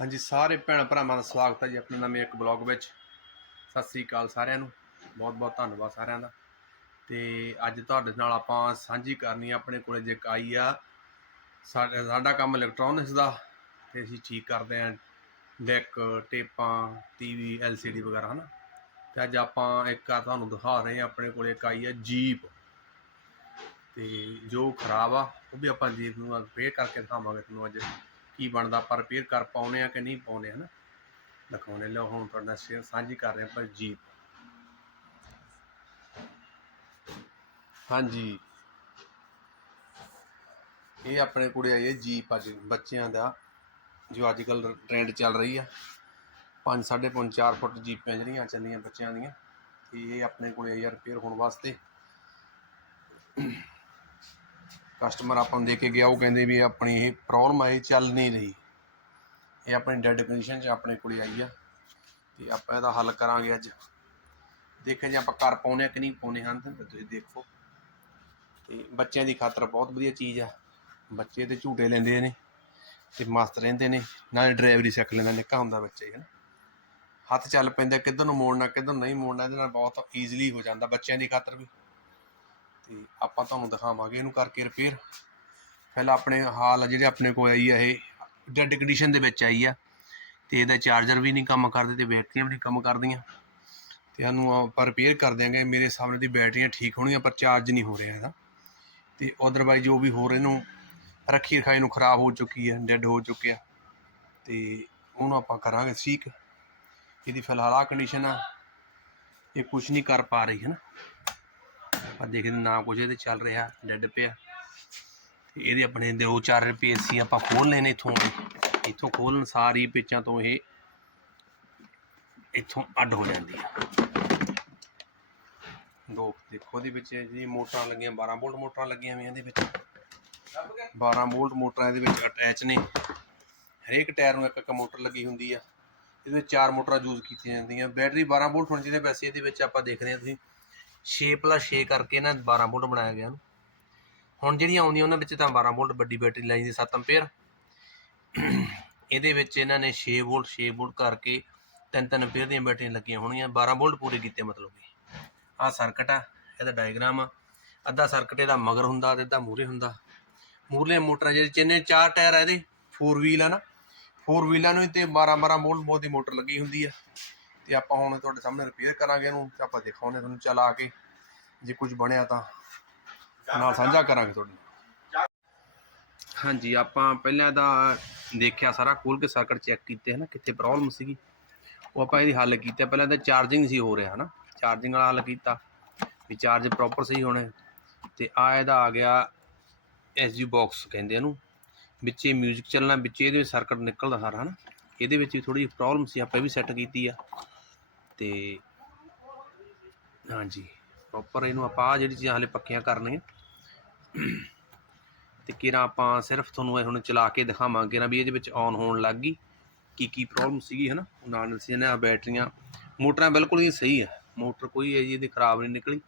ਹਾਂਜੀ, ਸਾਰੇ ਭੈਣ ਭਰਾਵਾਂ ਦਾ ਸਵਾਗਤ ਹੈ ਜੀ ਆਪਣੇ ਨਵੇਂ ਇੱਕ ਬਲੌਗ ਵਿੱਚ। ਸਤਿ ਸ੍ਰੀ ਅਕਾਲ ਸਾਰਿਆਂ ਨੂੰ। ਬਹੁਤ ਬਹੁਤ ਧੰਨਵਾਦ ਸਾਰਿਆਂ ਦਾ। ਤੇ ਅੱਜ ਤੁਹਾਡੇ ਨਾਲ ਆਪਾਂ ਸਾਂਝੀ ਕਰਨੀ ਆਪਣੇ ਕੋਲੇ ਜੇ ਆਈ ਆ ਸਾਡਾ ਕੰਮ ਇਲੈਕਟ੍ਰੋਨਿਕਸ ਦਾ, ਤੇ ਅਸੀਂ ਠੀਕ ਕਰਦੇ ਆਂ ਡੈਕ ਟੇਪਾਂ ਟੀਵੀ ਐਲਸੀਡੀ ਵਗੈਰਾ, ਹਨਾ? ਤੇ ਅੱਜ ਆਪਾਂ ਇੱਕ ਆ ਤੁਹਾਨੂੰ ਦਿਖਾ ਰਹੇ ਆ, ਆਪਣੇ ਕੋਲੇ ਇੱਕ ਆਈ ਆ ਜੀਪ ਤੇ ਜੋ ਖਰਾਬ ਆ, ਉਹ ਵੀ ਆਪਾਂ ਜੀਪ ਨੂੰ ਰਿਪੇਅਰ ਕਰਕੇ ਦਿਖਾਵਾਂਗੇ ਤੁਹਾਨੂੰ ਅੱਜ। ਕੀ ਬਣਦਾ, ਆਪਾਂ ਰਿਪੇਅਰ ਕਰ ਪਾਉਨੇ ਆ ਕਿ ਨਹੀਂ ਪਾਉਨੇ ਹਨਾ? ਦਿਖਾਉਣੇ ਲਓ, ਹੁਣ ਤੁਹਾਡੇ ਸ਼ੇਅਰ ਸਾਂਝੀ ਕਰ ਰਹੇ ਆਪਾਂ ਜੀਪ। ਹਾਂਜੀ। ਇਹ ਆਪਣੇ ਕੋਲ ਆਈ ਹੈ ਜੀਪ ਅੱਜ, ਬੱਚਿਆਂ ਦਾ, ਜੋ ਅੱਜ ਕੱਲ ਟ੍ਰੈਂਡ ਚੱਲ ਰਹੀ ਆ। 5 5.5 4 ਫੁੱਟ ਜੀਪਾਂ ਜਿਹੜੀਆਂ ਚੱਲੀਆਂ ਬੱਚਿਆਂ ਦੀਆਂ ਇਹ ਆਪਣੇ ਕੋਲ ਆਈ ਆ ਰਿਪੇਅਰ ਹੋਣ ਵਾਸਤੇ। ਕਸਟਮਰ ਆਪਾਂ ਨੂੰ ਦੇ ਕੇ ਗਿਆ, ਉਹ ਕਹਿੰਦੇ ਵੀ ਆਪਣੀ ਇਹ ਪ੍ਰੋਬਲਮ ਆਈ ਚੱਲ ਨਹੀਂ ਰਹੀ। ਇਹ ਆਪਣੀ ਡੈਡ ਕੰਡੀਸ਼ਨ 'ਚ ਆਪਣੇ ਕੋਲੇ ਆਈ ਆ। ਤੇ ਆਪਾਂ ਇਹਦਾ ਹੱਲ ਕਰਾਂਗੇ ਅੱਜ। ਦੇਖਾਂ ਜੇ ਆਪਾਂ ਕਰ ਪਾਉਨੇ ਆ ਕਿ ਨਹੀਂ ਪਾਉਨੇ ਹਨ, ਤਾਂ ਤੁਸੀਂ ਦੇਖੋ। ਤੇ ਬੱਚਿਆਂ ਦੀ ਖਾਤਰ ਬਹੁਤ ਵਧੀਆ ਚੀਜ਼ ਆ। ਬੱਚੇ ਤੇ ਝੂਟੇ ਲੈਂਦੇ ਨੇ, ਤੇ ਮਸਤ ਰਹਿੰਦੇ ਨੇ। ਨਾਲੇ ਡਰਾਈਵਰੀ ਸਿੱਖ ਲੈਂਦਾ ਨਿੱਕਾ ਹੁੰਦਾ ਬੱਚੇ ਹੈ ਨਾ। ਹੱਥ ਚੱਲ ਪੈਂਦਾ, ਕਿੱਧਰ ਨੂੰ ਮੋੜਨਾ, ਕਿੱਧਰ ਨੂੰ ਨਹੀਂ ਮੋੜਨਾ, ਇਹਦੇ ਨਾਲ ਬਹੁਤ ਈਜ਼ੀਲੀ ਹੋ ਜਾਂਦਾ ਬੱਚਿਆਂ ਦੀ ਖਾਤਰ ਵੀ। ਤੇ ਆਪਾਂ ਤੁਹਾਨੂੰ ਦਿਖਾਵਾਂਗੇ, ਇਹਨੂੰ ਕਰਕੇ ਰਿਪੇਅਰ ਪਹਿਲਾਂ ਆਪਣੇ ਹਾਲ ਆ ਜਿਹੜੇ ਆਪਣੇ ਕੋਲ ਆਈ ਆ, ਇਹ ਡੈਡ ਕੰਡੀਸ਼ਨ ਦੇ ਵਿੱਚ ਆਈ ਆ। ਤੇ ਇਹਦਾ ਚਾਰਜਰ ਵੀ ਨਹੀਂ ਕੰਮ ਕਰਦੇ ਤੇ ਬੈਟਰੀਆਂ ਵੀ ਨਹੀਂ ਕੰਮ ਕਰਦੀਆਂ। ਤੇ ਇਹਨੂੰ ਆਪਾਂ ਰਿਪੇਅਰ ਕਰ ਦਿਆਂਗੇ। ਮੇਰੇ ਸਾਹਮਣੇ ਦੀ ਬੈਟਰੀਆਂ ਠੀਕ ਹੋਣਗੀਆਂ, ਪਰ ਚਾਰਜ ਨਹੀਂ ਹੋ ਰਿਹਾ ਇਹਦਾ। ਤੇ ਅਦਰਵਾਈਜ਼ ਜੋ ਵੀ ਹੋਰ ਇਹਨੂੰ ਰੱਖੀ ਰਖਾਈ ਨੂੰ ਖਰਾਬ ਹੋ ਚੁੱਕੀ ਹੈ ਡੈਡ ਹੋ ਚੁੱਕਿਆ ਤੇ ਉਹਨੂੰ ਆਪਾਂ ਕਰਾਂਗੇ ਠੀਕ ਇਹਦੀ ਫਿਲਹਾਲ ਆ ਕੰਡੀਸ਼ਨ ਆ। ਇਹ ਕੁਝ ਨਹੀਂ ਕਰ ਪਾ ਰਹੀ, ਹੈ ਨਾ? ਆਪਾਂ ਦੇਖਦੇ ਨਾ ਕੁਝ ਇਹਦੇ ਚੱਲ ਰਿਹਾ, ਡੈਡ ਪਿਆ। ਤੇ ਇਹਦੇ ਆਪਣੇ ਦੋ ਚਾਰ ਰੁਪਏ ਸੀ, ਆਪਾਂ ਖੋਲ ਲੈਣੇ ਇਥੋਂ। ਇਥੋਂ ਖੋਲਣ ਸਾਰੀ ਪਿੱਛਾਂ ਤੋਂ ਇਹ ਇਥੋਂ ਅੱਡ ਹੋ ਜਾਂਦੀ ਆ ਦੋ, ਦੇਖੋ ਇਹਦੇ ਵਿੱਚ ਜੀ ਮੋਟਰਾਂ ਲੱਗੀਆਂ 12 ਵੋਲਟ ਮੋਟਰਾਂ ਲੱਗੀਆਂ ਹੋਈਆਂ ਇਹਦੇ ਵਿੱਚ। 12 ਵੋਲਟ ਮੋਟਰਾਂ ਇਹਦੇ ਵਿੱਚ ਅਟੈਚ ਨੇ। ਹਰੇਕ ਟਾਇਰ ਨੂੰ ਇੱਕ ਇੱਕ ਮੋਟਰ ਲੱਗੀ ਹੁੰਦੀ ਆ। ਇਹਦੇ ਵਿੱਚ ਚਾਰ ਮੋਟਰਾਂ ਯੂਜ਼ ਕੀਤੀਆਂ ਜਾਂਦੀਆਂ। ਬੈਟਰੀ 12 ਵੋਲਟ ਹੋਣੀ ਚਾਹੀਦੀ ਵੈਸੇ ਇਹਦੇ ਵਿੱਚ ਆਪਾਂ ਦੇਖ ਰਹੇ ਹਾਂ ਤੁਸੀਂ। 6 6 ਕਰਕੇ ਨਾ 12 ਵੋਲਟ ਬਣਾਇਆ ਗਿਆ ਇਹਨੂੰ। ਹੁਣ ਜਿਹੜੀਆਂ ਆਉਂਦੀਆਂ ਉਹਨਾਂ ਵਿੱਚ ਤਾਂ 12 ਵੋਲਟ ਵੱਡੀ ਬੈਟਰੀ ਲਾਈ ਦੀ 7 ਐਂਪੀਅਰ ਇਹਦੇ ਵਿੱਚ ਇਹਨਾਂ ਨੇ 6 ਵੋਲਟ 6 ਵੋਲਟ ਕਰਕੇ ਤਿੰਨ ਤਿੰਨ ਐਂਪੀਅਰ ਦੀਆਂ ਬੈਟਰੀਆਂ ਲੱਗੀਆਂ ਹੋਣੀਆਂ। 12 ਵੋਲਟ ਪੂਰੇ ਕੀਤੇ ਮਤਲਬ ਕਿ। ਆਹ ਸਰਕਟ ਆ, ਇਹਦਾ ਡਾਇਗਰਾਮ ਆ। ਅੱਧਾ ਸਰਕਟ ਇਹਦਾ ਮਗਰ ਹੁੰਦਾ ਤੇ ਅੱਧਾ ਮੂਰੇ ਹੁੰਦਾ। ਮੂਰਲੇ ਮੋਟਰਾਂ ਜਿਹੜੇ ਚਿੰਨੇ ਚਾਰ ਟਾਇਰ ਆ ਇਹਦੇ 4 ਵੀਲ ਆ ਨਾ। 4 ਵੀਲਾਂ ਨੂੰ ਤੇ 12 12 ਵੋਲਟ ਬਹੁਤ ਦੀ ਮੋਟਰ ਲੱਗੀ ਹੁੰਦੀ ਆ। ਤੇ ਆਪਾਂ ਹੁਣ ਤੁਹਾਡੇ ਸਾਹਮਣੇ ਰਿਪੇਅਰ ਕਰਾਂਗੇ ਇਹਨੂੰ ਤੇ ਆਪਾਂ ਦਿਖਾਉਣੇ ਤੁਹਾਨੂੰ, ਚਲਾ ਕੇ ਜੇ ਕੁਝ ਬਣਿਆ ਤਾਂ ਨਾਲ ਸਾਂਝਾ ਕਰਾਂਗੇ ਤੁਹਾਡੇ ਨਾਲ। ਹਾਂਜੀ, ਆਪਾਂ ਪਹਿਲਾਂ ਤਾਂ ਦੇਖਿਆ ਸਾਰਾ ਖੋਲ ਕੇ ਸਰਕਟ ਚੈੱਕ ਕੀਤੇ, ਹਨਾ, ਕਿੱਥੇ ਪ੍ਰੋਬਲਮ ਸੀਗੀ। ਉਹ ਆਪਾਂ ਇਹਦੀ ਹੱਲ ਕੀਤਾ ਪਹਿਲਾਂ ਤਾਂ ਚਾਰਜਿੰਗ ਸੀ ਹੋ ਰਿਹਾ, ਹਨਾ। ਚਾਰਜਿੰਗ ਵਾਲਾ ਹੱਲ ਕੀਤਾ, ਵੀ ਚਾਰਜ ਪ੍ਰੋਪਰ ਸਹੀ ਹੋਣੇ। ਤੇ ਆ ਇਹਦਾ ਆ ਗਿਆ ਐਸਜੀ ਬਾਕਸ ਕਹਿੰਦੇ ਇਹਨੂੰ। ਵਿੱਚੇ 뮤직 ਚੱਲਣਾ, ਵਿੱਚ ਇਹਦੇ ਵਿੱਚ ਸਰਕਟ ਨਿਕਲਦਾ ਸਾਰਾ, ਹਨਾ। ਇਹਦੇ ਵਿੱਚ ਵੀ ਥੋੜੀ ਪ੍ਰੋਬਲਮ ਸੀ, ਆਪਾਂ ਇਹ ਵੀ ਸੈੱਟ ਕੀਤੀ ਆ। ਤੇ ਹਾਂਜੀ ਪ੍ਰੋਪਰ ਇਹਨੂੰ ਆਪਾਂ ਆਹ ਜਿਹੜੀ ਚੀਜ਼ਾਂ ਹਲੇ ਪੱਕੀਆਂ ਕਰਨੀਆਂ। ਤੇ ਕਿਰਾ ਆਪਾਂ ਸਿਰਫ ਤੁਹਾਨੂੰ ਇਹ ਹੁਣ ਚਲਾ ਕੇ ਦਿਖਾਵਾਂਗੇ ਨਾ ਵੀ ਇਹਦੇ ਵਿੱਚ ਆਨ ਹੋਣ ਲੱਗ ਗਈ, ਕੀ ਕੀ ਪ੍ਰੋਬਲਮ ਸੀਗੀ, ਹਨਾ? ਉਹ ਨਾਲ ਨਾਲ ਸੀ ਨਾ ਬੈਟਰੀਆਂ। ਮੋਟਰਾਂ ਬਿਲਕੁਲ ਹੀ ਸਹੀ ਆ। ਮੋਟਰ ਕੋਈ ਹੈ ਜੀ ਇਹਦੀ ਖਰਾਬ ਨਹੀਂ ਨਿਕਲੀ।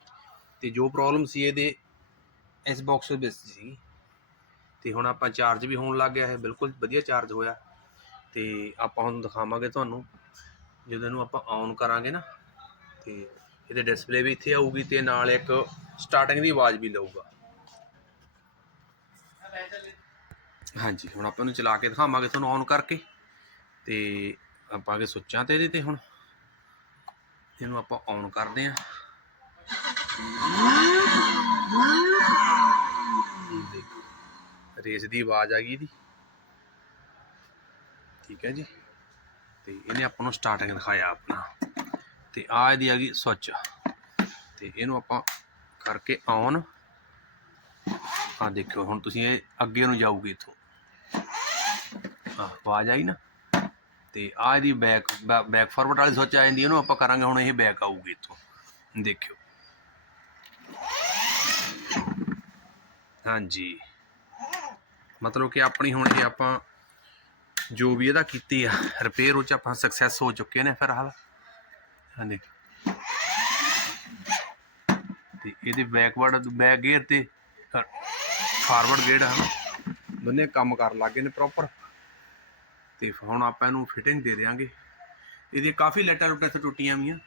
ਤੇ ਜੋ ਪ੍ਰੋਬਲਮ ਸੀ ਇਹਦੇ ਇਸ ਬਾਕਸ ਦੇ ਵਿੱਚ ਸੀ। ਤੇ ਹੁਣ ਆਪਾਂ ਚਾਰਜ ਵੀ ਹੋਣ ਲੱਗ ਗਿਆ ਇਹ ਬਿਲਕੁਲ ਵਧੀਆ ਚਾਰਜ ਹੋਇਆ। ਤੇ ਆਪਾਂ ਹੁਣ ਦਿਖਾਵਾਂਗੇ ਤੁਹਾਨੂੰ। ਜਦੋਂ ਇਹਨੂੰ ਆਪਾਂ ਔਨ ਕਰਾਂਗੇ ਨਾ, ਤੇ ਇਹਦੇ ਡਿਸਪਲੇ ਵੀ ਇੱਥੇ ਆਊਗੀ ਤੇ ਨਾਲ ਇੱਕ ਸਟਾਰਟਿੰਗ ਦੀ ਆਵਾਜ਼ ਵੀ ਲਊਗਾ। ਹਾਂਜੀ, ਹੁਣ ਆਪਾਂ ਇਹਨੂੰ ਚਲਾ ਕੇ ਦਿਖਾਵਾਂਗੇ ਤੁਹਾਨੂੰ ਔਨ ਕਰਕੇ, ਤੇ ਆਪਾਂ ਅਗੇ ਸੁੱਚਾਂ ਤੇ ਇਹਦੇ ਤੇ ਹੁਣ। ਇਹਨੂੰ ਆਪਾਂ ਔਨ ਕਰਦੇ ਆਂ ਦੇਖੋ, ਰੇਸ ਦੀ ਆਵਾਜ਼ ਆ ਗਈ ਇਹਦੀ। ਠੀਕ ਹੈ ਜੀ। ਤੇ ਇਹਨੇ ਆਪਾਂ ਨੂੰ ਸਟਾਰਟਿੰਗ ਦਿਖਾਇਆ ਆਪਣਾ। ਤੇ ਆ ਇਹਦੀ ਆ ਗਈ ਸੁੱਚ ਤੇ ਇਹਨੂੰ ਆਪਾਂ ਕਰਕੇ ਔਨ ਆ ਦੇਖਿਓ, ਹੁਣ ਤੁਸੀਂ ਇਹ ਅੱਗੇ ਨੂੰ ਜਾਊਗੀ ਇੱਥੋਂ। ਆ ਆਵਾਜ਼ ਆਈ ਨਾ? ਤੇ ਆ ਇਹਦੀ ਬੈਕ ਬੈਕ ਫਾਰਵਰਡ ਵਾਲੀ ਸੁੱਚ ਆ ਜਾਂਦੀ ਇਹਨੂੰ ਆਪਾਂ ਕਰਾਂਗੇ ਹੁਣ ਇਹ ਬੈਕ ਆਊਗੀ ਇੱਥੋਂ। ਦੇਖਿਓ। ਹਾਂਜੀ। ਮਤਲਬ ਕਿ ਆਪਣੀ ਹੁਣ ਇਹ ਆਪਾਂ ਜੋ ਵੀ ਇਹਦਾ ਕੀਤੀ ਆ ਰਿਪੇਅਰ ਉਹ ਚ ਆਪਾਂ ਸਕਸੈਸ ਹੋ ਚੁੱਕੇ ਨੇ ਫਿਰ ਹਾਲ ਹਾਂਜੀ। ਤੇ ਇਹਦੇ ਬੈਕਵਰਡ ਬੈਕ ਗੇਅਰ ਤੇ ਫਾਰਵਰਡ ਗੇਅਰ ਹਨ ਦੋਨੇ ਕੰਮ ਕਰਨ ਲੱਗੇ ਨੇ ਪ੍ਰੋਪਰ ਤੇ ਹੁਣ ਆਪਾਂ ਇਹਨੂੰ ਫਿਟਿੰਗ ਦੇ ਦੇਵਾਂਗੇ ਇਹਦੀ ਕਾਫੀ ਲੈਟਾਂ ਲੁੱਟਾਂ ਇੱਥੇ ਟੁੱਟੀਆਂ ਵੀਆਂ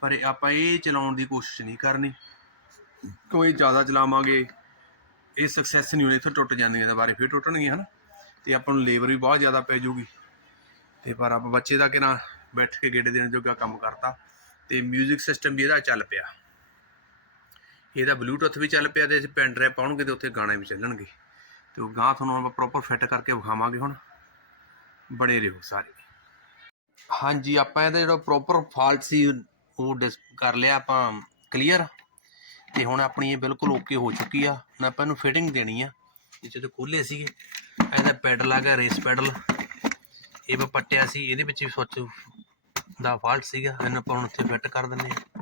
ਪਰ ਆਪਾਂ ਇਹ ਚਲਾਉਣ ਦੀ ਕੋਸ਼ਿਸ਼ ਨਹੀਂ ਕਰਨੀ। ਕੋਈ ਜ਼ਿਆਦਾ ਚਲਾਵਾਂਗੇ, ਇਹ ਸਕਸੈਸ ਨਹੀਂ ਹੋਣੀ, ਇੱਥੇ ਟੁੱਟ ਜਾਂਦੀਆਂ ਦੁਬਾਰੇ ਫਿਰ ਟੁੱਟਣਗੀਆਂ, ਹਨ? ਤੇ ਆਪਾਂ ਨੂੰ ਲੇਬਰ ਵੀ ਬਹੁਤ ਜ਼ਿਆਦਾ ਪੈ ਜੂਗੀ ਤੇ ਪਰ ਆਪਾਂ ਬੱਚੇ ਦਾ ਕਿਨਾ ਬੈਠ ਕੇ ਗੇੜੇ ਦੇਣ ਜੋਗਾ ਕੰਮ ਕਰਤਾ। ਤੇ 뮤직 ਸਿਸਟਮ ਵੀ ਇਹਦਾ ਚੱਲ ਪਿਆ। ਇਹਦਾ ਬਲੂਟੁੱਥ ਵੀ ਚੱਲ ਪਿਆ ਤੇ ਅਸੀਂ ਪੈਨ ਡਰਾਈਵ ਪਾਉਣਗੇ ਤੇ ਉੱਥੇ ਗਾਣੇ ਵੀ ਚੱਲਣਗੇ। ਤੇ ਉਹ ਗਾਂ ਤੁਹਾਨੂੰ ਆਪਾਂ ਪ੍ਰੋਪਰ ਫਿੱਟ ਕਰਕੇ ਵਿਖਾਵਾਂਗੇ ਹੁਣ। ਬਣੇ ਰਹੋ ਸਾਰੇ। ਹਾਂਜੀ, ਆਪਾਂ ਇਹਦਾ ਜਿਹੜਾ ਪ੍ਰੋਪਰ ਫਾਲਟ ਸੀ, ਉਹ ਡਿਸ ਕਰ ਲਿਆ ਆਪਾਂ ਕਲੀਅਰ ਤੇ ਹੁਣ ਆਪਣੀ ਇਹ ਬਿਲਕੁਲ ਓਕੇ ਹੋ ਚੁੱਕੀ ਆ। ਹੁਣ ਆਪਾਂ ਇਹਨੂੰ ਫਿਟਿੰਗ ਦੇਣੀ ਆ। ਇਹ ਜਦੋਂ ਖੋਲੇ ਸੀਗੇ ਇਹਦਾ ਪੈਡਲ ਆ ਗਿਆ ਰੇਸ ਪੈਡਲ। ਇਹ ਮੈਂ ਪੱਟਿਆ ਸੀ, ਇਹਦੇ ਵਿੱਚ ਵੀ ਸੁੱਚ ਦਾ ਫਾਲਟ ਸੀਗਾ। ਇਹਨੂੰ ਆਪਾਂ ਹੁਣ ਉੱਥੇ ਫਿੱਟ ਕਰ ਦਿੰਦੇ ਆ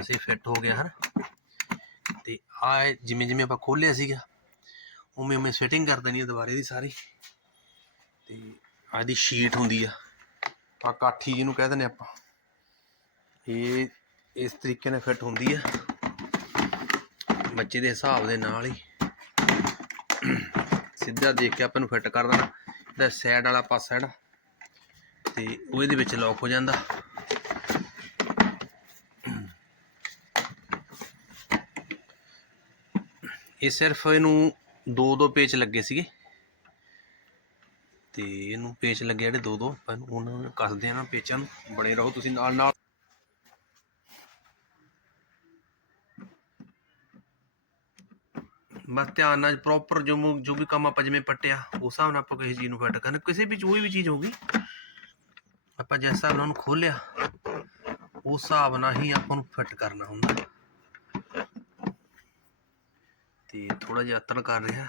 ਅਸੀਂ ਫਿੱਟ ਹੋ ਗਿਆ ਹਨ? ਤੇ ਆ ਜਿਵੇਂ ਜਿਵੇਂ ਆਪਾਂ ਖੋਲਿਆ ਸੀਗਾ, ਉਵੇਂ ਉਵੇਂ ਸੈਟਿੰਗ ਕਰ ਦੇਣੀ ਆ ਦੁਬਾਰੇ ਦੀ ਸਾਰੀ। ਤੇ ਆਹ ਦੀ ਸ਼ੀਟ ਹੁੰਦੀ ਆ। ਆ ਕਾਠੀ ਜਿਹਨੂੰ ਕਹਿ ਦਿੰਦੇ ਆਪਾਂ। ਇਹ ਇਸ ਤਰੀਕੇ ਨਾਲ ਫਿੱਟ ਹੁੰਦੀ ਆ। ਬੱਚੇ ਦੇ ਹਿਸਾਬ ਦੇ ਨਾਲ ਹੀ। ਸਿੱਧਾ ਦੇਖ ਕੇ ਆਪਾਂ ਨੂੰ ਫਿੱਟ ਕਰ ਦੇਣਾ। ਇਹਦਾ ਸਾਈਡ ਵਾਲਾ ਪਾਸਾ ਜਿਹੜਾ, ਤੇ ਉਹ ਇਹਦੇ ਵਿੱਚ ਲੌਕ ਹੋ ਜਾਂਦਾ। ਇਹ ਸਿਰਫ ਇਹਨੂੰ ਦੋ ਦੋ ਪੇਚ ਲੱਗੇ ਸੀਗੇ। ਤੇ ਇਹਨੂੰ ਪੇਚ ਲੱਗੇ ਜਿਹੜੇ ਦੋ ਦੋ ਆਪਾਂ ਉਹਨਾਂ ਨੂੰ ਕੱਸਦੇ ਆ ਨਾ, ਪੇਚਾਂ ਨੂੰ, ਬਣੇ ਰਹੋ ਤੁਸੀਂ ਨਾਲ ਨਾਲ ਬਸ ਧਿਆਨ ਨਾਲ ਪ੍ਰੋਪਰ ਜੋ ਮੁ- ਜੋ ਵੀ ਕੰਮ ਆਪਾਂ ਜਿਵੇਂ ਪੱਟਿਆ, ਉਸ ਹਿਸਾਬ ਨਾਲ ਆਪਾਂ ਕਿਸੇ ਚੀਜ਼ ਨੂੰ ਫਿੱਟ ਕਰਨਾ। ਕਿਸੇ ਵੀ ਕੋਈ ਵੀ ਚੀਜ਼ ਹੋਗੀ ਆਪਾਂ ਜਿਸ ਹਿਸਾਬ ਨਾਲ ਉਹਨੂੰ ਖੋਲਿਆ ਉਸ ਹਿਸਾਬ ਨਾਲ ਹੀ ਆਪਾਂ ਨੂੰ ਫਿੱਟ ਕਰਨਾ ਹੁੰਦਾ ਤੇ ਥੋੜਾ ਜਿਹਾ ਅਤਰ ਕਰ ਰਿਹਾ।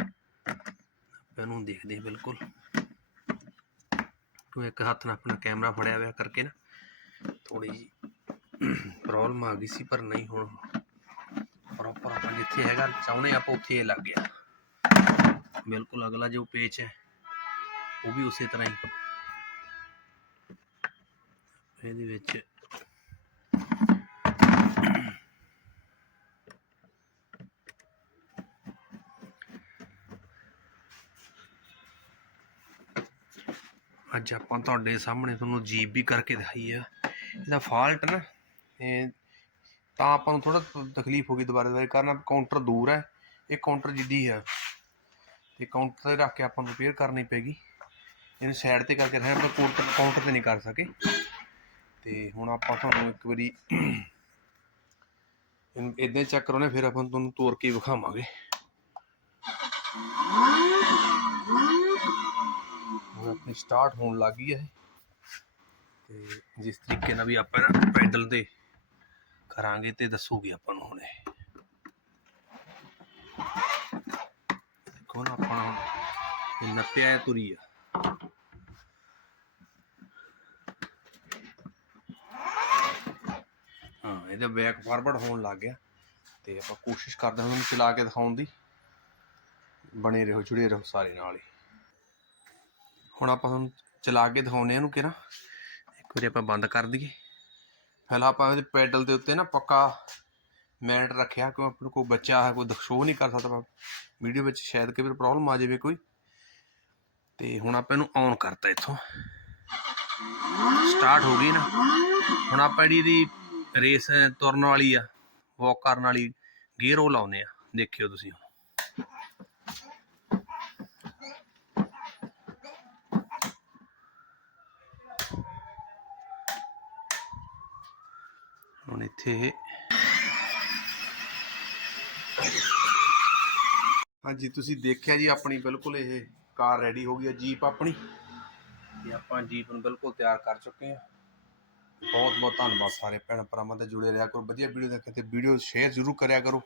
ਆਪਾਂ ਇਹਨੂੰ ਦੇਖਦੇ ਹਾਂ ਬਿਲਕੁਲ। ਤੂੰ ਇੱਕ ਹੱਥ ਨਾਲ ਆਪਣਾ ਕੈਮਰਾ ਫੜਿਆ ਹੋਇਆ ਕਰਕੇ ਨਾ ਥੋੜੀ ਜੀ ਪ੍ਰੋਬਲਮ ਆ ਗਈ ਸੀ, ਪਰ ਨਹੀਂ ਹੁਣ ਪ੍ਰੋਪਰ ਆਪਾਂ ਜਿੱਥੇ ਹੈਗਾ ਚਾਹੁੰਦੇ ਆਪਾਂ ਉੱਥੇ ਲੱਗ ਗਿਆ। ਬਿਲਕੁਲ ਅਗਲਾ ਜੋ ਪੇਚ ਹੈ, ਉਹ ਵੀ ਉਸੇ ਤਰ੍ਹਾਂ ਹੀ। ਇਹਦੇ ਵਿੱਚ ਅੱਜ ਆਪਾਂ ਤੁਹਾਡੇ ਸਾਹਮਣੇ ਤੁਹਾਨੂੰ ਜੀਪ ਵੀ ਕਰਕੇ ਦਿਖਾਈ ਆ। ਇਹਦਾ ਫਾਲਟ ਨਾ, ਇਹ ਤਾਂ ਆਪਾਂ ਨੂੰ ਥੋੜਾ ਤਕਲੀਫ ਹੋ ਗਈ ਦੁਬਾਰਾ ਦੁਬਾਰਾ ਕਾਰਨ ਕਾਊਂਟਰ ਦੂਰ ਹੈ, ਇਹ ਕਾਊਂਟਰ ਜਿੱਦੀ ਹੈ। ਤੇ ਕਾਊਂਟਰ ਤੇ ਰੱਖ ਕੇ ਆਪਾਂ ਨੂੰ ਰਿਪੇਅਰ ਕਰਨੀ ਪੈਗੀ ਇਹਨੂੰ ਸਾਈਡ ਤੇ ਕਰਕੇ ਰਹਿਣਾ ਆਪਾਂ ਕਾਊਂਟਰ ਕਾਊਂਟਰ ਤੇ ਨਹੀਂ ਕਰ ਸਕੇ। ਤੇ ਹੁਣ ਆਪਾਂ ਤੁਹਾਨੂੰ ਇੱਕ ਵਾਰੀ ਇਹਨੂੰ ਇਦਾਂ ਚੈੱਕ ਕਰਾਉਣੇ, ਫਿਰ ਆਪਾਂ ਤੁਹਾਨੂੰ ਤੋਰ ਕੇ ਵਿਖਾਵਾਂਗੇ। ਹੁਣ ਆਪਣੀ ਸਟਾਰਟ ਹੋਣ ਲੱਗੀ ਹੈ ਤੇ ਜਿਸ ਤਰੀਕੇ ਨਾਲ ਵੀ ਆਪਾਂ ਨਾ ਪੈਡਲ ਤੇ ਕਰਾਂਗੇ ਤੇ ਦੱਸੂਗੀ ਆਪਾਂ ਨੂੰ ਹੁਣੇ। ਦੇਖੋ ਨਾ ਆਪਾਂ ਹੁਣ ਇਹ ਨੱਪਿਆ ਹੈ ਤੁਰੀ ਆ। ਹਾਂ, ਇਹਦਾ ਬੈਕ ਫਾਰਵਰਡ ਹੋਣ ਲੱਗ ਗਿਆ। ਤੇ ਆਪਾਂ ਕੋਸ਼ਿਸ਼ ਕਰਦੇ ਹਾਂ ਉਹਨੂੰ ਚਲਾ ਕੇ ਦਿਖਾਉਣ ਦੀ। ਬਣੇ ਰਹੋ, ਜੁੜੇ ਰਹੋ ਸਾਰੇ ਨਾਲ ਹੀ। ਹੁਣ ਆਪਾਂ ਤੁਹਾਨੂੰ ਚਲਾ ਕੇ ਦਿਖਾਉਨੇ ਆ ਇਹਨੂੰ ਕਿਹੜਾ। ਇੱਕ ਵਾਰੀ ਆਪਾਂ ਬੰਦ ਕਰ ਦਈਏ। ਫਿਲਹਾਲ ਆਪਾਂ ਇਹਦੇ ਪੈਡਲ ਦੇ ਉੱਤੇ ਨਾ ਪੱਕਾ ਮੈਨਟ ਰੱਖਿਆ ਕਿ ਆਪਣੇ ਕੋਈ ਬੱਚਾ ਹੈ, ਕੋਈ ਸ਼ੋਅ ਨਹੀਂ ਕਰ ਸਕਦਾ ਵੀਡੀਓ ਵਿੱਚ, ਸ਼ਾਇਦ ਕਈ ਵਾਰ ਪ੍ਰੋਬਲਮ ਆ ਜਾਵੇ ਕੋਈ। ਤੇ ਹੁਣ ਆਪਾਂ ਇਹਨੂੰ ਔਨ ਕਰਤਾ ਇੱਥੋਂ। ਸਟਾਰਟ ਹੋ ਗਈ ਨਾ। ਹੁਣ ਆਪਾਂ ਜਿਹੜੀ ਇਹਦੀ ਰੇਸ ਤੁਰਨ ਵਾਲੀ ਆ ਵਾਕ ਕਰਨ ਵਾਲੀ ਗੇਅਰ ਉਹ ਲਾਉਨੇ ਆ। ਦੇਖਿਓ ਤੁਸੀਂ ਹੁਣ ਇੱਥੇ। ਹਾਂਜੀ, ਤੁਸੀਂ ਦੇਖਿਆ ਜੀ ਆਪਣੀ ਬਿਲਕੁਲ ਇਹ ਕਾਰ ਰੈਡੀ ਹੋ ਗਈ ਹੈ ਜੀਪ ਆਪਣੀ। ਤੇ ਆਪਾਂ ਜੀਪ ਨੂੰ ਬਿਲਕੁਲ ਤਿਆਰ ਕਰ ਚੁੱਕੇ ਹਾਂ। ਬਹੁਤ ਬਹੁਤ ਧੰਨਵਾਦ ਸਾਰੇ ਭੈਣ ਭਰਾਵਾਂ ਦਾ ਜੁੜੇ ਰਿਹਾ ਕਰੋ। ਵਧੀਆ ਵੀਡੀਓ ਦੇਖੇ ਤੇ ਵੀਡੀਓ ਸ਼ੇਅਰ ਜ਼ਰੂਰ ਕਰਿਆ ਕਰੋ।